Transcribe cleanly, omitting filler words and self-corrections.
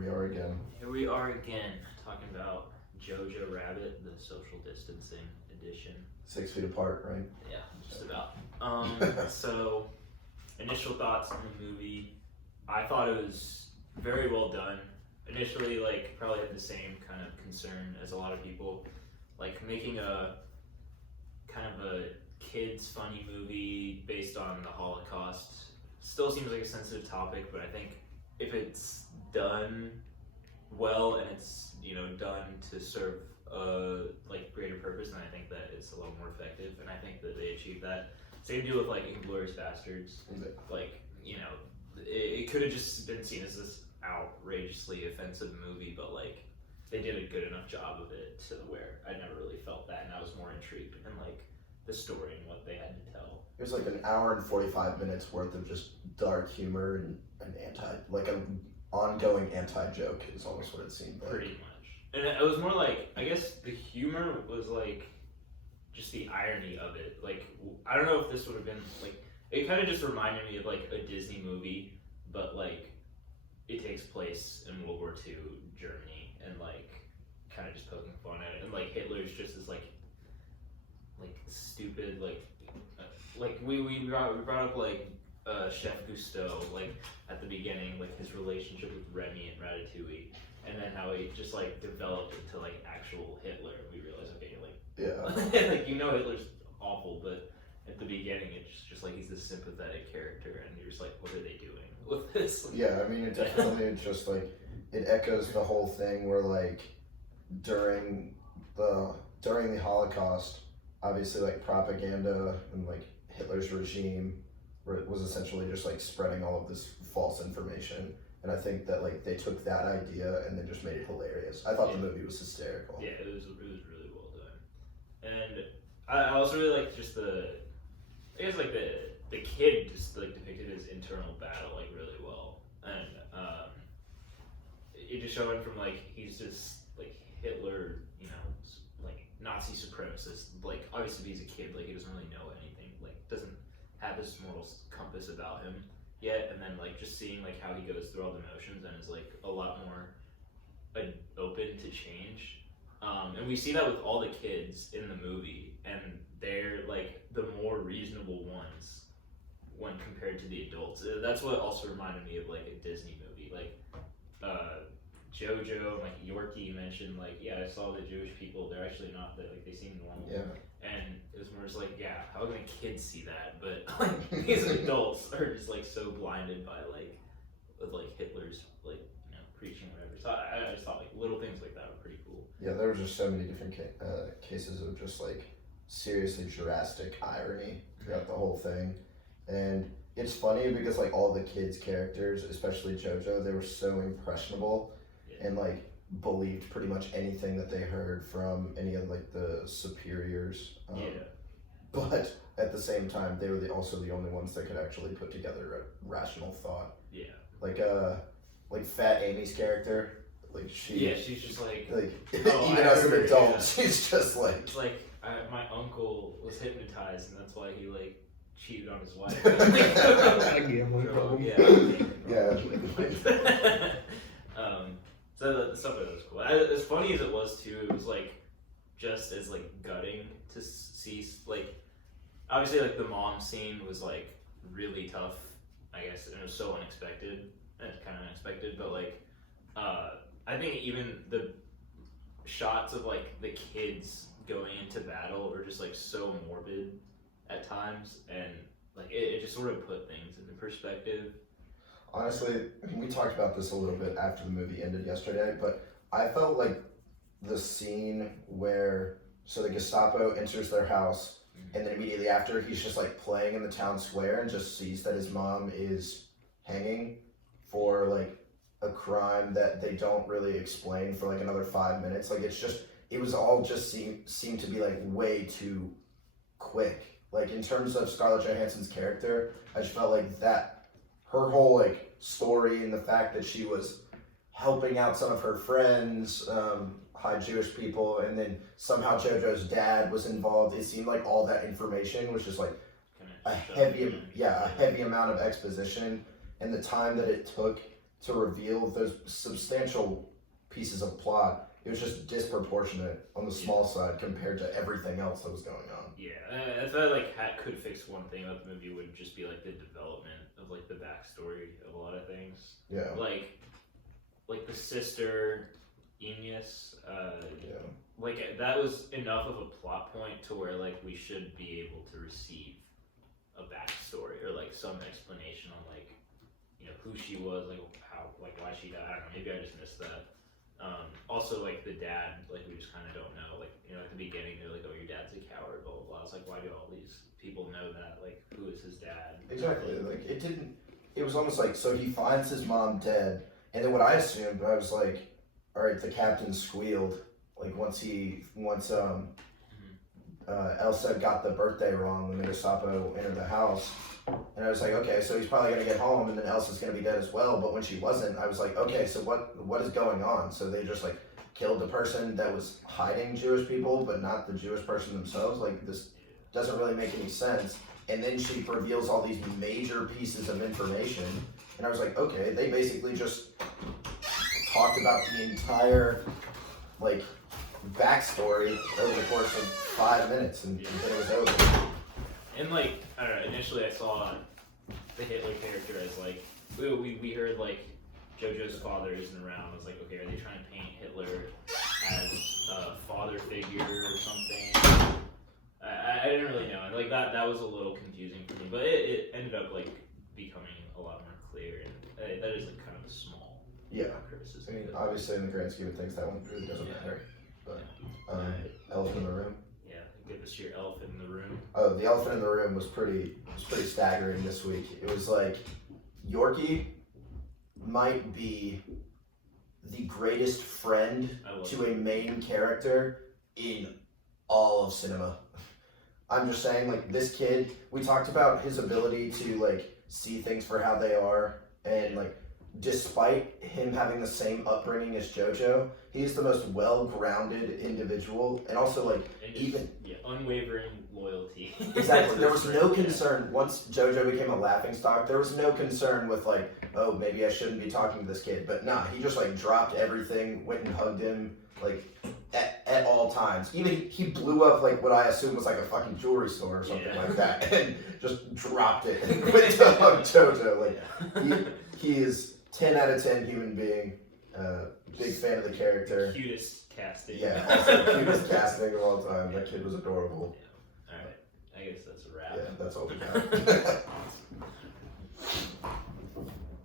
we are again. Here we are again, talking about JoJo Rabbit, the social distancing edition. 6 feet apart, right? Yeah, just about. So, initial thoughts on the movie. I thought it was very well done. Initially, probably had the same kind of concern as a lot of people. Making a kind of a kids funny movie based on the Holocaust still seems like a sensitive topic, but I think if it's done well and it's done to serve a greater purpose, then I think that it's a little more effective, and I think that they achieved that. Same deal with Inglourious Bastards. It could have just been seen as this outrageously offensive movie, but they did a good enough job of it to where I never really felt that, and I was more intrigued in the story and what they had to tell. It was an hour and 45 minutes worth of just dark humor and an ongoing anti-joke is almost what it seemed like. Pretty much. And it was more I guess the humor was just the irony of it. I don't know if this would have been it kind of just reminded me of a Disney movie, but it takes place in World War II Germany, and kind of just poking fun at it, and Hitler's just as stupid, we brought up Chef Cousteau at the beginning, his relationship with Remy and Ratatouille, and then how he just developed into actual Hitler, and we realized, okay, yeah, Hitler's awful, but at the beginning it's just he's this sympathetic character, and you're just what are they doing with this? Yeah, I mean, it definitely just it echoes the whole thing where during the Holocaust, obviously propaganda and Hitler's regime was essentially just spreading all of this false information, and I think that they took that idea and then just made it hilarious. I thought the movie was hysterical. Yeah, it was really well done, and I also really liked just the kid just depicted his internal battle really well, and it just showed from he's just Hitler, Nazi supremacist. Obviously he's a kid, he doesn't really know anything, doesn't have this moral compass about him yet, and then just seeing how he goes through all the motions and is a lot more open to change, and we see that with all the kids in the movie, and they're the more reasonable ones when compared to the adults. That's what also reminded me of a Disney movie, JoJo, Yorkie mentioned, I saw the Jewish people, they're actually not, they seem normal. Yeah. And it was more just how can the kids see that? But these adults are just so blinded by Hitler's preaching or whatever. So I just thought little things like that were pretty cool. Yeah, there were just so many different cases of just seriously drastic irony throughout the whole thing. And it's funny because all the kids' characters, especially JoJo, they were so impressionable, and believed pretty much anything that they heard from any of the superiors. But at the same time, they were also the only ones that could actually put together a rational thought. Yeah. Fat Amy's character, she's just even as an adult, she's just it's my uncle was hypnotized, and that's why he cheated on his wife. So the stuff was cool. As funny as it was too, it was just as gutting to see obviously the mom scene was really tough, I guess, and it was so unexpected. And it's kind of unexpected, but I think even the shots of the kids going into battle were just so morbid at times, and it just sort of put things into perspective. Honestly, we talked about this a little bit after the movie ended yesterday, but I felt the scene where the Gestapo enters their house, and then immediately after he's just playing in the town square and just sees that his mom is hanging for a crime that they don't really explain for another 5 minutes. It was all just seemed to be way too quick. In terms of Scarlett Johansson's character, I just felt that her whole story, and the fact that she was helping out some of her friends, high Jewish people, and then somehow JoJo's dad was involved. It seemed all that information was just a heavy amount of exposition, and the time that it took to reveal those substantial pieces of plot, it was just disproportionate on the small side compared to everything else that was going on. Yeah, I thought like Hat could fix one thing about the movie would just be like the development of like the backstory of a lot of things. Yeah. Like the sister Ines, Yeah. like that was enough of a plot point to where like we should be able to receive a backstory or like some explanation on like, you know, who she was, like how, like why she died. I don't know, maybe I just missed that. Also like the dad, like we just kind of don't know, like, you know, at the beginning they're like, oh, your dad's a coward, blah blah blah. It's like, why do all these people know that? Like, who is his dad? Exactly. Like it was almost like, so he finds his mom dead, and then what I assumed, I was like, all right, the captain squealed, like once Elsa got the birthday wrong when the Gestapo entered the house. And I was like, okay, so he's probably going to get home and then Elsa's going to be dead as well. But when she wasn't, I was like, okay, so what is going on? So they just like killed the person that was hiding Jewish people, but not the Jewish person themselves. Like, this doesn't really make any sense. And then she reveals all these major pieces of information. And I was like, okay, they basically just talked about the entire, like, backstory over the course of 5 minutes and then it was over. And like, I don't know, initially I saw the Hitler character as like, we heard like JoJo's father isn't around. I was like, okay, are they trying to paint Hitler as a father figure or something? I didn't really know, and like that was a little confusing for me, but it ended up like becoming a lot more clear, and that is like kind of a small criticism. I mean, obviously in the grand scheme of things that one really doesn't matter. But elephant in the room. Yeah, give us your elephant in the room. Oh, the elephant in the room was pretty staggering this week. It was like Yorkie might be the greatest friend to a main character in all of cinema. I'm just saying, like, this kid, we talked about his ability to like see things for how they are, and like despite him having the same upbringing as JoJo, he's the most well-grounded individual, and also like unwavering loyalty. Exactly. There was no concern once JoJo became a laughingstock. There was no concern with like, oh, maybe I shouldn't be talking to this kid. But nah, he just like dropped everything, went and hugged him like at all times. Even he blew up like what I assume was like a fucking jewelry store or something like that, and just dropped it and went to hug JoJo. Like he is 10 out of 10 human being. Big fan of the character. Cutest casting. Yeah, also cutest casting of all time. That kid was adorable. Yeah. Alright, I guess that's a wrap. Yeah, that's all we got.